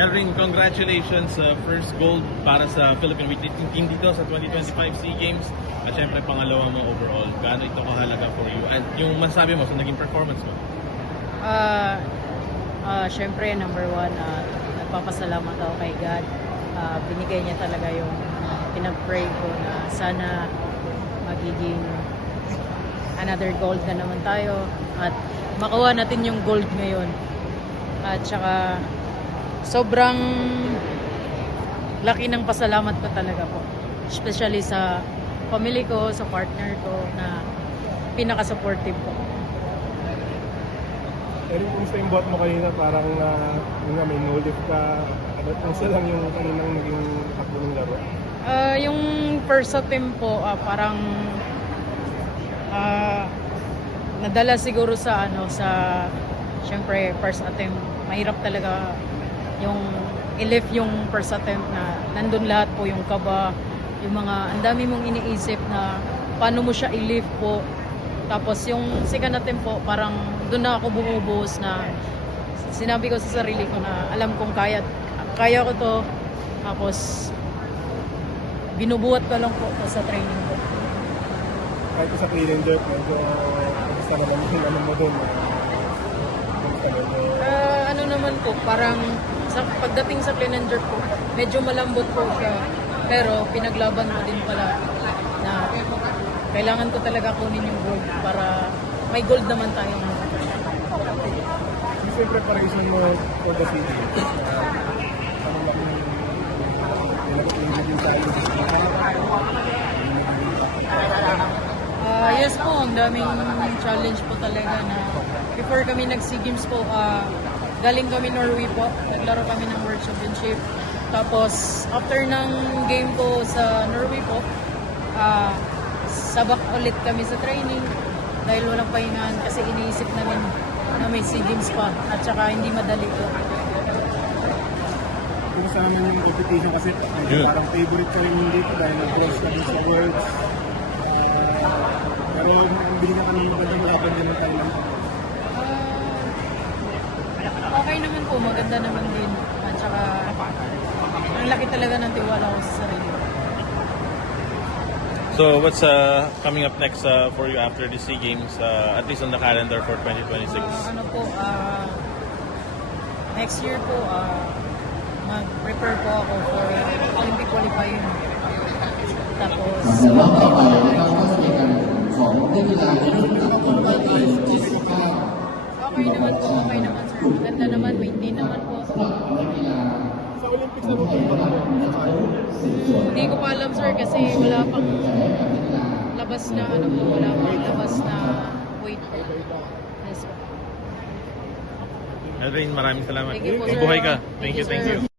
Elring, congratulations sa first gold para sa Philippine weightlifting team dito sa 2025 SEA Games. At syempre, pangalawa mo overall. Gaano ito kahalaga for you? At yung masabi mo sa naging performance mo? Syempre, number one, nagpapasalamat ako kay God. Binigay niya talaga yung pinag-pray ko na sana magiging another gold na naman tayo at makuha natin yung gold ngayon. At saka sobrang laki ng pasalamat ko talaga po. Especially sa family ko, sa partner ko na pinaka-supportive ko. Pero kumusta yung buhat mo kanina? Parang yun nga, may no-lift ka. Ano lang yung kaninang naging takbo ng laro? Yung first attempt po, parang nadala siguro sa syempre first attempt. Mahirap talaga yung i-lift yung first attempt na nandun lahat po yung kaba, yung mga ang dami mong iniisip na paano mo siya i-lift po. Tapos yung second attempt po, parang doon na ako bumubuhos na sinabi ko sa sarili ko na alam kong kaya ko to. Tapos binubuhat ko lang po sa training ko. Kahit sa clean and jerk, medyo kamusta naman yung ano mo doon? Ano naman po, parang pagdating sa clean and jerk po, medyo malambot po siya. Pero pinaglaban ko din pala na kailangan ko talaga kunin yung gold para may gold naman tayo. Yung preparation mo for the city, parang pinag-uwi din tayo. Yes po, ang daming challenge po talaga na before kami nag-SEA Games po, galing kami Norway po, naglaro kami ng World Championship. Tapos, after ng game ko sa Norway po, sabak ulit kami sa training dahil walang pahingahan kasi iniisip namin na may SEA Games pa at saka hindi madali po. Kung saan naman yung competition kasi parang favorite ka rin dito dahil nag-bronze ka din sa Worlds. Pero ang binigyan ka ng magandang laban din ng Thailand. Okay naman po, maganda naman din. At saka, ang laki talaga ng tiwala ko sa sarili. So what's coming up next for you after the SEA Games, at least on the calendar for 2026? Ano po, next year po, mag-prepare po ako for Olympic qualifying. Tapos, okay naman po, sir. Maganda naman, weight din naman po. Sa Olympics na ba? Hindi ko pa alam, sir, kasi wala pang labas na weight. Yes, sir. Elring, maraming salamat. Thank you po, sir. Mabuhay ka. Thank you, Thank you. sir.